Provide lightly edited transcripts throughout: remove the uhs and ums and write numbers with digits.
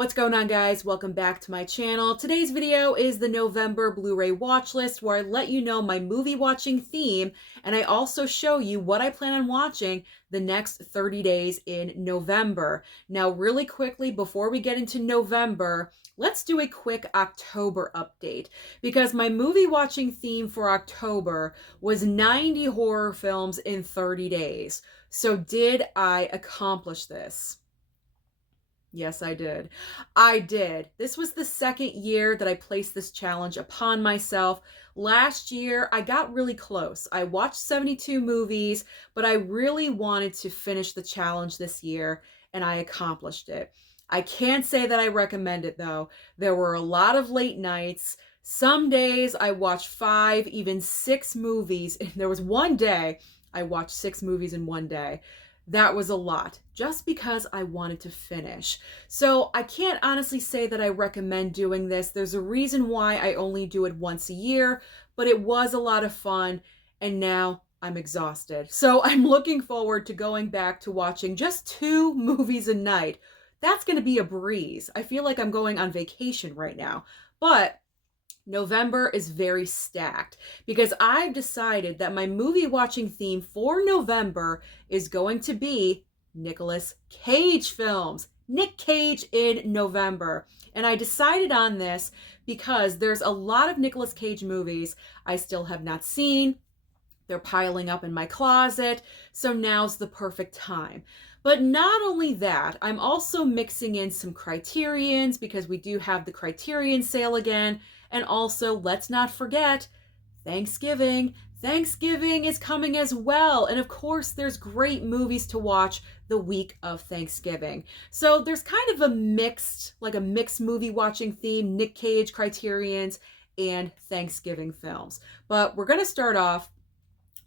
What's going on, guys? Welcome back to my channel. Today's video is the November Blu-ray watch list, where I let you know my movie watching theme, and I also show you what I plan on watching the next 30 days in November. Now, really quickly, before we get into November, let's do a quick October update, because my movie watching theme for October was 90 horror films in 30 days. So did I accomplish this? Yes, I did. I did. This was the second year that I placed this challenge upon myself. Last year, I got really close. I watched 72 movies, but I really wanted to finish the challenge this year, and I accomplished it. I can't say that I recommend it, though. There were a lot of late nights. Some days I watched 5, even 6 movies. There was one day I watched 6 movies in one day. That was a lot, just because I wanted to finish. So I can't honestly say that I recommend doing this. There's a reason why I only do it once a year, but it was a lot of fun, and now I'm exhausted. So I'm looking forward to going back to watching just 2 movies a night. That's going to be a breeze. I feel like I'm going on vacation right now, but November is very stacked because I've decided that my movie watching theme for November is going to be Nicolas Cage films. Nick Cage in November. And I decided on this because there's a lot of Nicolas Cage movies I still have not seen. They're piling up in my closet, so now's the perfect time. But not only that, I'm also mixing in some Criterions because we do have the Criterion sale again. And also, let's not forget, Thanksgiving. Thanksgiving is coming as well. And of course, there's great movies to watch the week of Thanksgiving. So there's kind of a mixed movie watching theme, Nick Cage, Criterions, and Thanksgiving films. But we're going to start off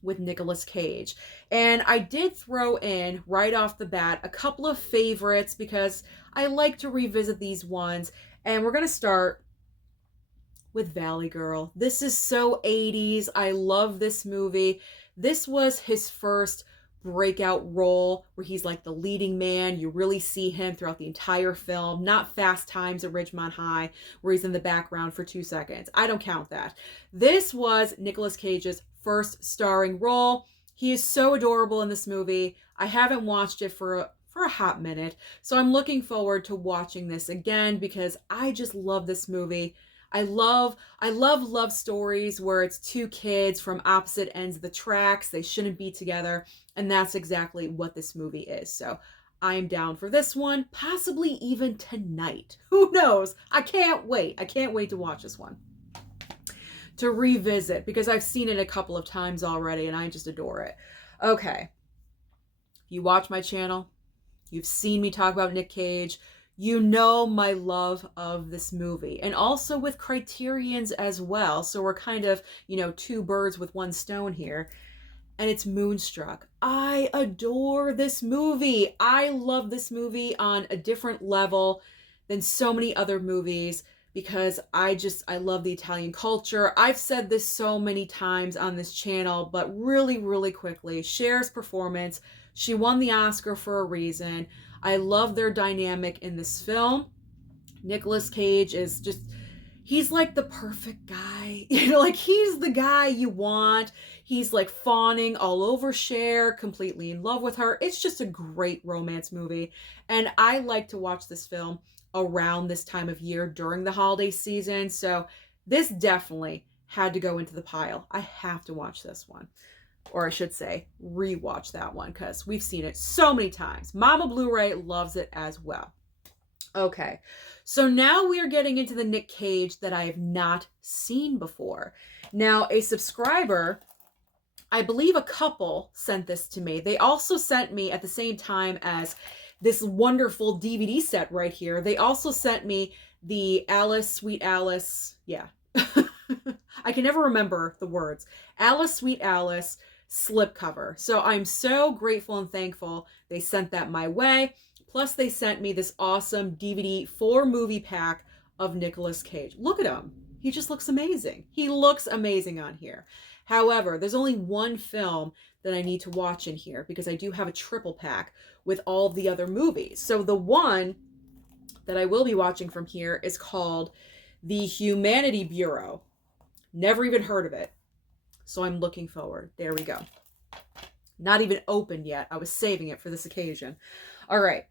with Nicolas Cage. And I did throw in, right off the bat, a couple of favorites because I like to revisit these ones. And we're going to start with Valley Girl. This is so 80s. I love this movie. This was his first breakout role where he's like the leading man. You really see him throughout the entire film. Not Fast Times at Ridgemont High, where he's in the background for 2 seconds. I don't count that. This was Nicolas Cage's first starring role. He is so adorable in this movie. I haven't watched it for a hot minute, so I'm looking forward to watching this again because I just love this movie. I love love stories where it's 2 kids from opposite ends of the tracks. They shouldn't be together, and that's exactly what this movie is. So I'm down for this one, possibly even tonight. Who knows? I can't wait. I can't wait to watch this one, to revisit, because I've seen it a couple of times already, and I just adore it. Okay. If you watch my channel, you've seen me talk about Nick Cage. You know my love of this movie, and also with Criterions as well. So we're kind of, 2 birds with 1 stone here. And it's Moonstruck. I adore this movie. I love this movie on a different level than so many other movies because I love the Italian culture. I've said this so many times on this channel, but really, really quickly, Cher's performance, she won the Oscar for a reason. I love their dynamic in this film. Nicolas Cage is just, he's like the perfect guy. He's the guy you want. He's like fawning all over Cher, completely in love with her. It's just a great romance movie. And I like to watch this film around this time of year during the holiday season. So this definitely had to go into the pile. I have to watch this one. Or I should say, rewatch that one because we've seen it so many times. Mama Blu-ray loves it as well. Okay, so now we are getting into the Nick Cage that I have not seen before. Now, a subscriber, I believe a couple, sent this to me. They also sent me, at the same time as this wonderful DVD set right here, they also sent me the Alice, Sweet Alice, yeah. I can never remember the words. Alice, Sweet Alice slipcover. So I'm so grateful and thankful they sent that my way. Plus they sent me this awesome DVD 4-movie pack of Nicolas Cage. Look at him. He just looks amazing. He looks amazing on here. However, there's only one film that I need to watch in here because I do have a triple pack with all the other movies. So the one that I will be watching from here is called The Humanity Bureau. Never even heard of it. So I'm looking forward. There we go. Not even opened yet. I was saving it for this occasion. All right.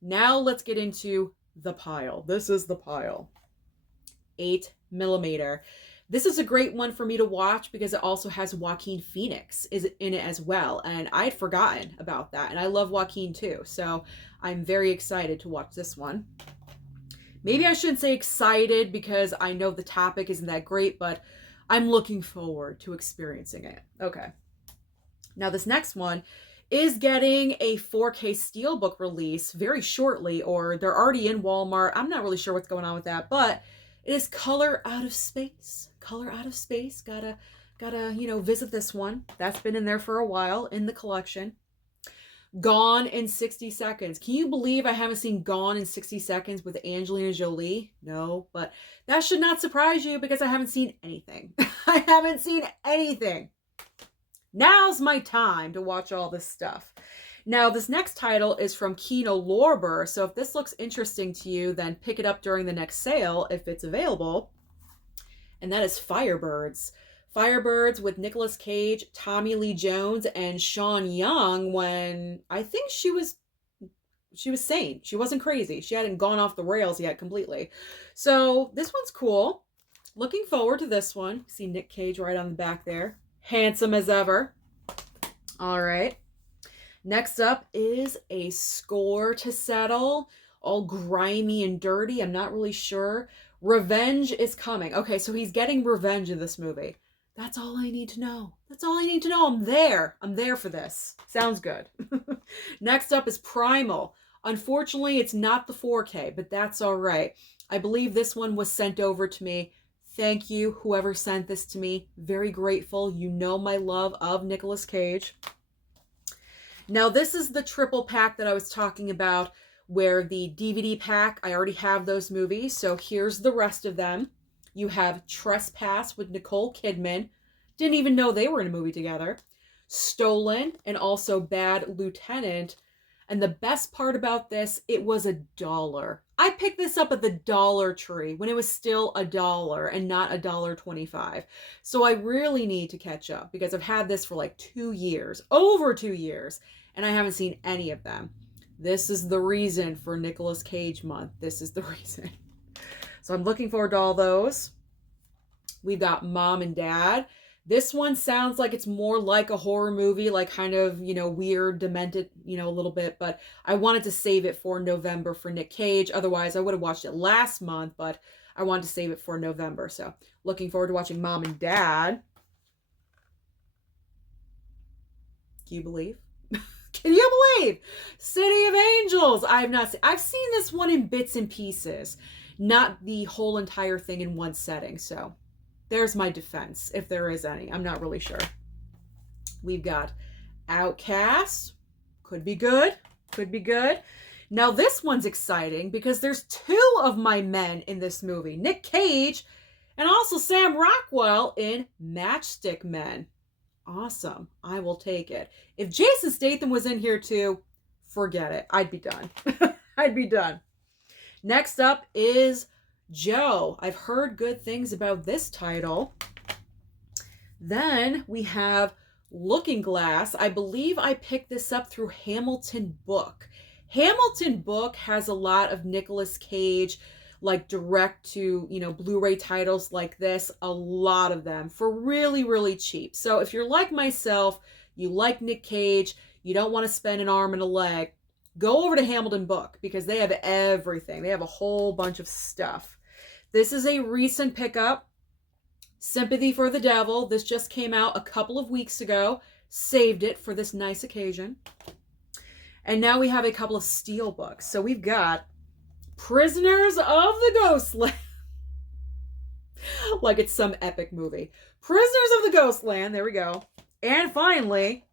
Now let's get into the pile. This is the pile. 8mm. This is a great one for me to watch because it also has Joaquin Phoenix in it as well. And I'd forgotten about that. And I love Joaquin too. So I'm very excited to watch this one. Maybe I shouldn't say excited because I know the topic isn't that great, but I'm looking forward to experiencing it. Okay. Now this next one is getting a 4K Steelbook release very shortly, or they're already in Walmart. I'm not really sure what's going on with that, but it is Color Out of Space. Color Out of Space. Gotta, visit this one. That's been in there for a while in the collection. Gone in 60 Seconds. Can you believe I haven't seen Gone in 60 Seconds with Angelina Jolie? No, but that should not surprise you because I haven't seen anything. I haven't seen anything. Now's my time to watch all this stuff. Now, this next title is from Kino Lorber, so if this looks interesting to you, then pick it up during the next sale if it's available. And that is Firebirds. Firebirds with Nicolas Cage, Tommy Lee Jones, and Sean Young when I think she was sane. She wasn't crazy. She hadn't gone off the rails yet completely. So this one's cool. Looking forward to this one. See Nick Cage right on the back there. Handsome as ever. All right. Next up is A Score to Settle. All grimy and dirty. I'm not really sure. Revenge is coming. Okay, so he's getting revenge in this movie. That's all I need to know. That's all I need to know. I'm there. I'm there for this. Sounds good. Next up is Primal. Unfortunately, it's not the 4K, but that's all right. I believe this one was sent over to me. Thank you, whoever sent this to me. Very grateful. You know my love of Nicolas Cage. Now, this is the triple pack that I was talking about, where the DVD pack, I already have those movies. So here's the rest of them. You have Trespass with Nicole Kidman. Didn't even know they were in a movie together. Stolen and also Bad Lieutenant. And the best part about this, it was $1. I picked this up at the Dollar Tree when it was still $1 and not $1.25. So I really need to catch up because I've had this for like 2 years, over 2 years, and I haven't seen any of them. This is the reason for Nicolas Cage month. This is the reason. So I'm looking forward to all those. We've got Mom and Dad. This one sounds like it's more like a horror movie, like kind of, weird, demented, a little bit. But I wanted to save it for November for Nick Cage. Otherwise, I would have watched it last month, but I wanted to save it for November. So looking forward to watching Mom and Dad. Can you believe? Can you believe? City of Angels. I've seen this one in bits and pieces, not the whole entire thing in one setting. So there's my defense, if there is any. I'm not really sure. We've got Outcast. Could be good. Could be good. Now this one's exciting because there's 2 of my men in this movie. Nick Cage and also Sam Rockwell in Matchstick Men. Awesome. I will take it. If Jason Statham was in here too, forget it. I'd be done. I'd be done. Next up is Joe. I've heard good things about this title. Then we have Looking Glass. I believe I picked this up through Hamilton Book. Hamilton Book has a lot of Nicolas Cage, like direct to, Blu-ray titles like this, a lot of them for really, really cheap. So if you're like myself, you like Nick Cage, you don't want to spend an arm and a leg, go over to Hamilton Book because they have everything. They have a whole bunch of stuff. This is a recent pickup. Sympathy for the Devil. This just came out a couple of weeks ago. Saved it for this nice occasion. And now we have a couple of steel books. So we've got Prisoners of the Ghostland. Like it's some epic movie. Prisoners of the Ghostland. There we go. And finally,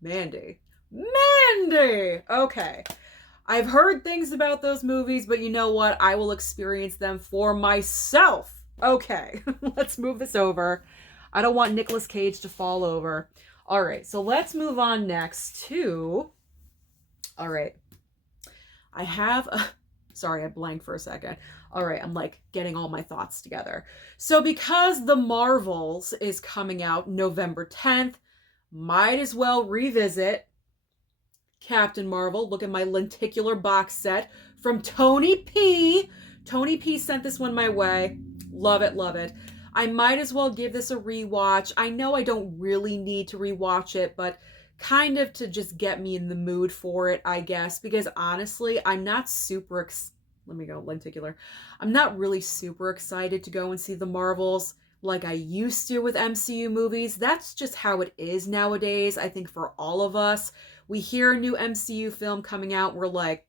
Mandy. Mandy! Okay. I've heard things about those movies, but you know what? I will experience them for myself. Okay, let's move this over. I don't want Nicolas Cage to fall over. All right, so let's move on next to... All right. I have a, sorry, I blanked for a second. All right, I'm like getting all my thoughts together. So because The Marvels is coming out November 10th, might as well revisit Captain Marvel. Look at my lenticular box set from Tony P. Tony P sent this one my way. Love it, love it. I might as well give this a rewatch. I know I don't really need to rewatch it, but kind of to just get me in the mood for it, I guess, because honestly, I'm not super let me go lenticular. I'm not really super excited to go and see the Marvels like I used to with MCU movies. That's just how it is nowadays. I think for all of us, we hear a new MCU film coming out, we're like,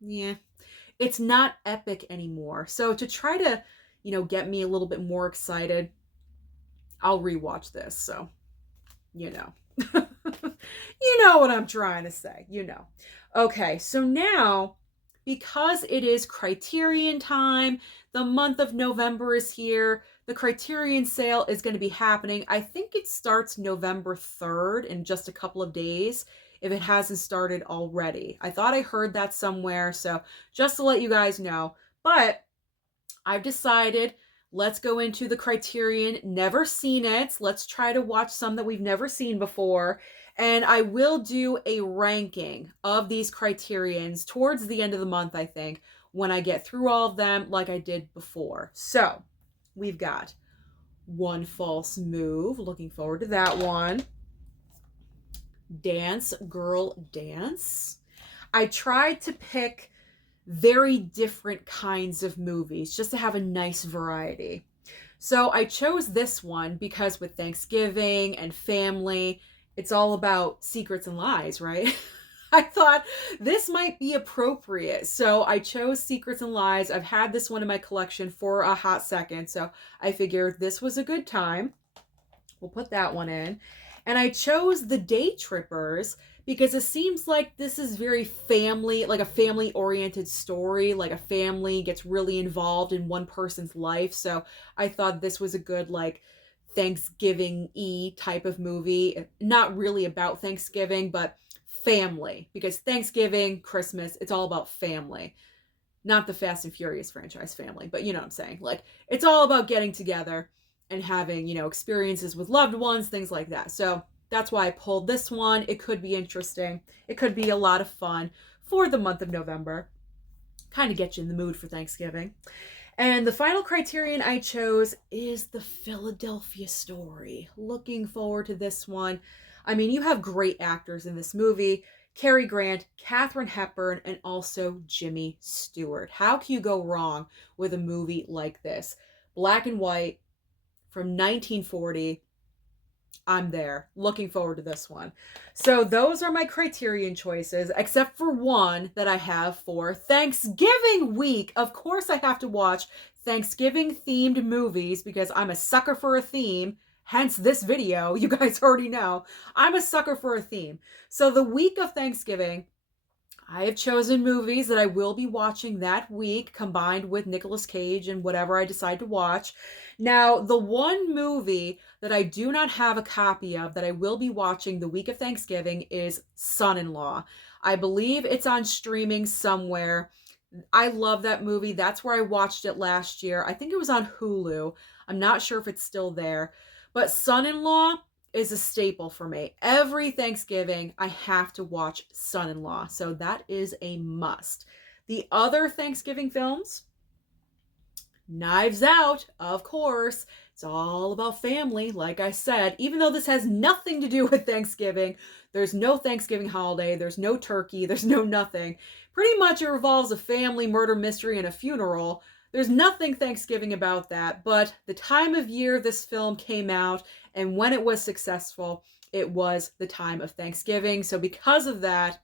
yeah, it's not epic anymore. So to try to, get me a little bit more excited, I'll rewatch this. So, you know. You know what I'm trying to say, Okay, so now, because it is Criterion time, the month of November is here. The Criterion sale is going to be happening. I think it starts November 3rd in just a couple of days, if it hasn't started already. I thought I heard that somewhere, so just to let you guys know. But I've decided, let's go into the Criterion. Never seen it. Let's try to watch some that we've never seen before. And I will do a ranking of these Criterions towards the end of the month, I think, when I get through all of them like I did before. So, we've got One False Move. Looking forward to that one. Dance Girl Dance. I tried to pick very different kinds of movies just to have a nice variety. So I chose this one because with Thanksgiving and family, it's all about secrets and lies, right? I thought this might be appropriate. So I chose Secrets and Lies. I've had this one in my collection for a hot second. So I figured this was a good time. We'll put that one in. And I chose The Day Trippers because it seems like this is very family, like a family-oriented story, like a family gets really involved in one person's life. So I thought this was a good, like, Thanksgiving-y type of movie. Not really about Thanksgiving, but family. Because Thanksgiving, Christmas, it's all about family. Not the Fast and Furious franchise family, but you know what I'm saying. Like, it's all about getting together and having, experiences with loved ones, things like that. So that's why I pulled this one. It could be interesting. It could be a lot of fun for the month of November. Kind of get you in the mood for Thanksgiving. And the final Criterion I chose is The Philadelphia Story. Looking forward to this one. I mean, you have great actors in this movie. Cary Grant, Katharine Hepburn, and also Jimmy Stewart. How can you go wrong with a movie like this? Black and white from 1940. I'm there. Looking forward to this one. So those are my Criterion choices, except for one that I have for Thanksgiving week. Of course, I have to watch Thanksgiving-themed movies because I'm a sucker for a theme. Hence this video. You guys already know. I'm a sucker for a theme. So the week of Thanksgiving, I have chosen movies that I will be watching that week, combined with Nicolas Cage and whatever I decide to watch. Now, the one movie that I do not have a copy of that I will be watching the week of Thanksgiving is Son-in-Law. I believe it's on streaming somewhere. I love that movie. That's where I watched it last year. I think it was on Hulu. I'm not sure if it's still there. But Son-in-Law is a staple for me. Every Thanksgiving, I have to watch Son-in-Law. So that is a must. The other Thanksgiving films, Knives Out, of course. It's all about family, like I said. Even though this has nothing to do with Thanksgiving, there's no Thanksgiving holiday, there's no turkey, there's no nothing. Pretty much it revolves a family murder mystery and a funeral. There's nothing Thanksgiving about that, but the time of year this film came out and when it was successful, it was the time of Thanksgiving. So because of that,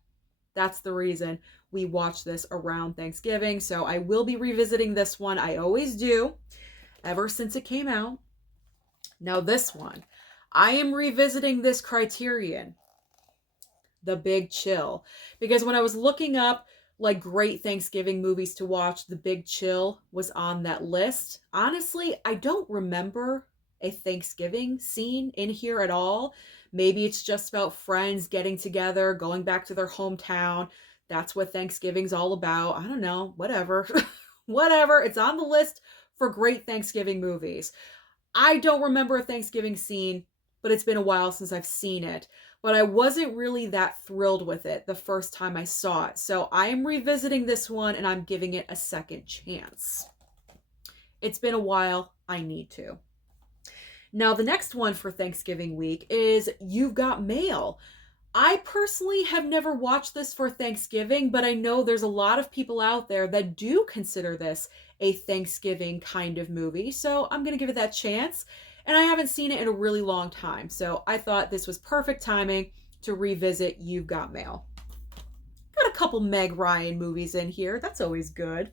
that's the reason we watch this around Thanksgiving. So I will be revisiting this one. I always do, ever since it came out. Now this one, I am revisiting this Criterion, The Big Chill, because when I was looking up like great Thanksgiving movies to watch, The Big Chill was on that list. Honestly, I don't remember a Thanksgiving scene in here at all. Maybe it's just about friends getting together, going back to their hometown. That's what Thanksgiving's all about. I don't know, whatever. Whatever. It's on the list for great Thanksgiving movies. I don't remember a Thanksgiving scene, but it's been a while since I've seen it. But I wasn't really that thrilled with it the first time I saw it. So I am revisiting this one and I'm giving it a second chance. It's been a while. I need to. Now, the next one for Thanksgiving week is You've Got Mail. I personally have never watched this for Thanksgiving, but I know there's a lot of people out there that do consider this a Thanksgiving kind of movie. So I'm going to give it that chance. And I haven't seen it in a really long time. So I thought this was perfect timing to revisit You've Got Mail. Got a couple Meg Ryan movies in here. That's always good.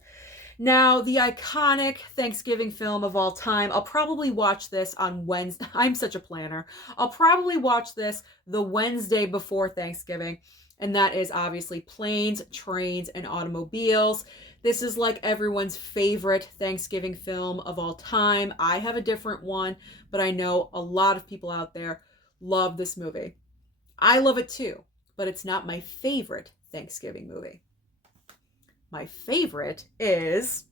Now, the iconic Thanksgiving film of all time, I'll probably watch this on Wednesday. I'm such a planner. I'll probably watch this the Wednesday before Thanksgiving, and that is obviously Planes, Trains, and Automobiles. This is like everyone's favorite Thanksgiving film of all time. I have a different one, but I know a lot of people out there love this movie. I love it too, but it's not my favorite Thanksgiving movie. My favorite is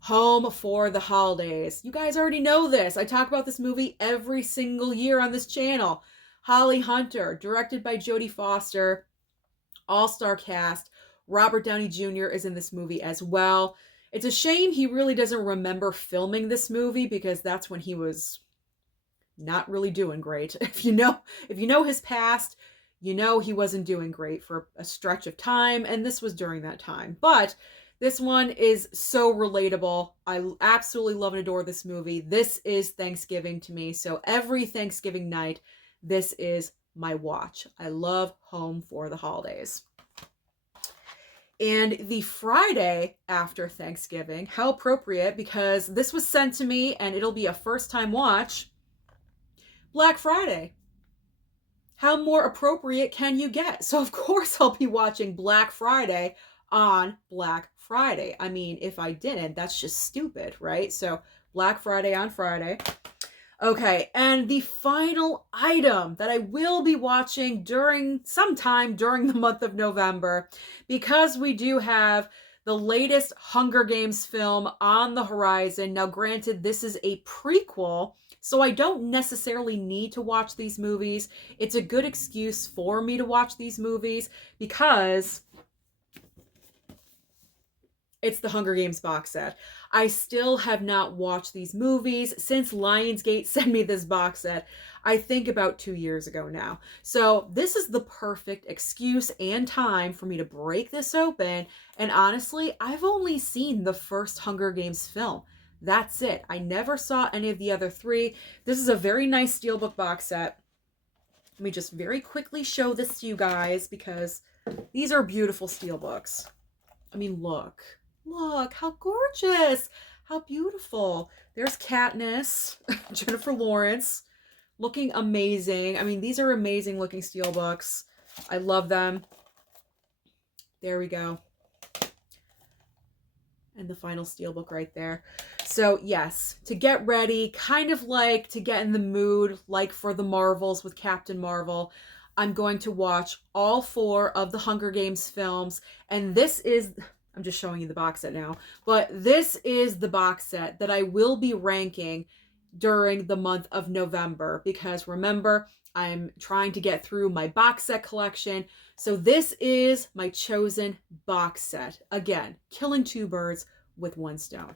Home for the Holidays. You guys already know this. I talk about this movie every single year on this channel. Holly Hunter, directed by Jodie Foster, all-star cast. Robert Downey Jr. is in this movie as well. It's a shame he really doesn't remember filming this movie because that's when he was not really doing great. If you know his past, you know he wasn't doing great for a stretch of time, and this was during that time. But this one is so relatable. I absolutely love and adore this movie. This is Thanksgiving to me, so every Thanksgiving night, this is my watch. I love Home for the Holidays. And the Friday after Thanksgiving, how appropriate, because this was sent to me, and it'll be a first-time watch, Black Friday. How more appropriate can you get? So of course I'll be watching Black Friday on Black Friday. I mean, if I didn't, that's just stupid, right? So Black Friday on Friday. Okay, and the final item that I will be watching sometime during the month of November, because we do have the latest Hunger Games film on the horizon. Now, granted, this is a prequel, so I don't necessarily need to watch these movies. It's a good excuse for me to watch these movies because it's the Hunger Games box set. I still have not watched these movies since Lionsgate sent me this box set, I think about 2 years ago now. So this is the perfect excuse and time for me to break this open. And honestly, I've only seen the first Hunger Games film. That's it. I never saw any of the other three. This is a very nice steelbook box set. Let me just very quickly show this to you guys because these are beautiful steelbooks. I mean, look. Look, how gorgeous. How beautiful. There's Katniss, Jennifer Lawrence, looking amazing. I mean, these are amazing looking steelbooks. I love them. There we go. And the final steelbook right there. So yes, to get ready, kind of like to get in the mood, like for the Marvels with Captain Marvel, I'm going to watch all 4 of the Hunger Games films. And this is, I'm just showing you the box set now, but this is the box set that I will be ranking during the month of November, because remember, I'm trying to get through my box set collection. So this is my chosen box set. Again, killing 2 birds with 1 stone.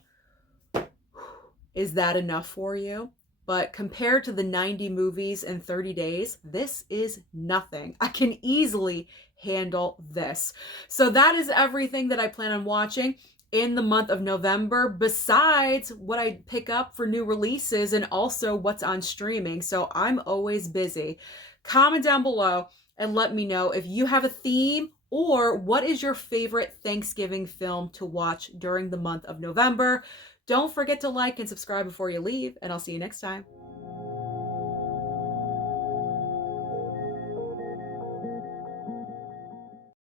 Is that enough for you? But compared to the 90 movies in 30 days, this is nothing. I can easily handle this. So that is everything that I plan on watching in the month of November, besides what I pick up for new releases and also what's on streaming. So I'm always busy. Comment down below and let me know if you have a theme or what is your favorite Thanksgiving film to watch during the month of November. Don't forget to like and subscribe before you leave, and I'll see you next time.